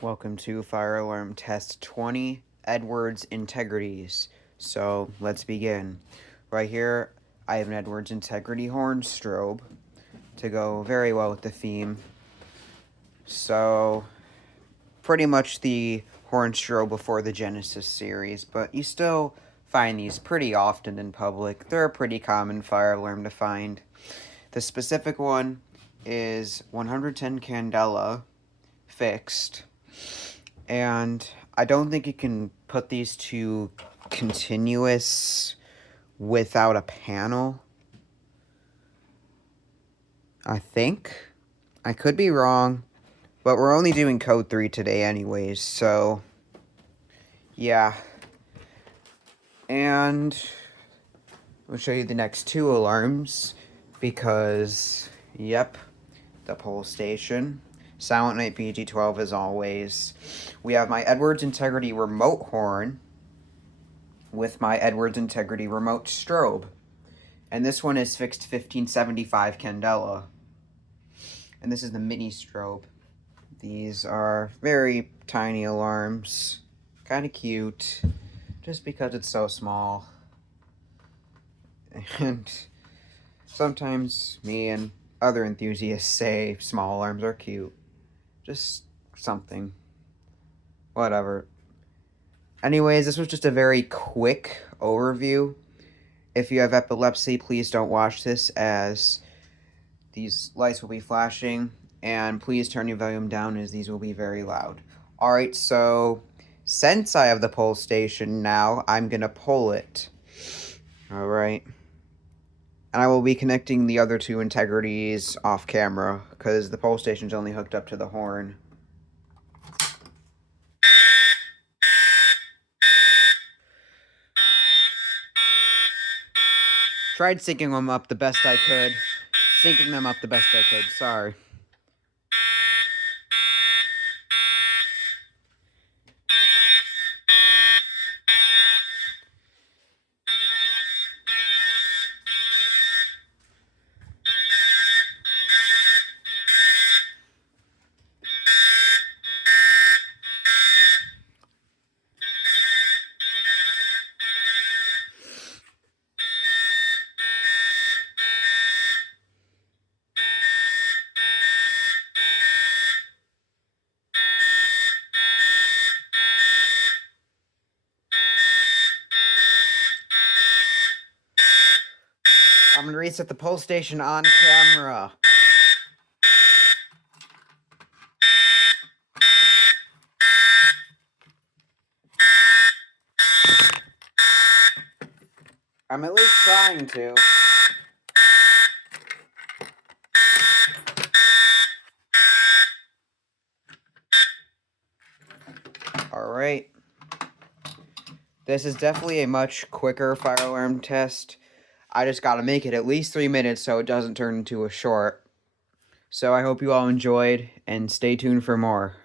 Welcome to Fire Alarm Test 20, Edwards Integrities. So, let's begin. Right here, I have an Edwards Integrity horn strobe to go very well with the theme. So, pretty much the horn strobe before the Genesis series, but you still find these pretty often in public. They're a pretty common fire alarm to find. The specific one is 110 candela fixed. And I don't think you can put these to continuous without a panel. I think. I could be wrong, but we're only doing code 3 today anyways, so yeah. And we'll show you the next two alarms because, yep, the pole station. Silent Night BG12 as always. We have my Edwards Integrity remote horn with my Edwards Integrity remote strobe. And this one is fixed 1575 candela. And this is the mini strobe. These are very tiny alarms. Kind of cute. Just because it's so small. And sometimes me and other enthusiasts say small alarms are cute. Just something. Whatever. Anyways, this was just a very quick overview. If you have epilepsy, please don't watch this as these lights will be flashing. And please turn your volume down as these will be very loud. Alright, so since I have the pole station now, I'm going to pull it. Alright. And I will be connecting the other two integrities off camera because the pole station's only hooked up to the horn. Tried syncing them up the best I could. Sorry. I'm gonna reset the pole station on camera. I'm at least trying to. Alright. This is definitely a much quicker fire alarm test. I just gotta make it at least 3 minutes so it doesn't turn into a short. So I hope you all enjoyed, and stay tuned for more.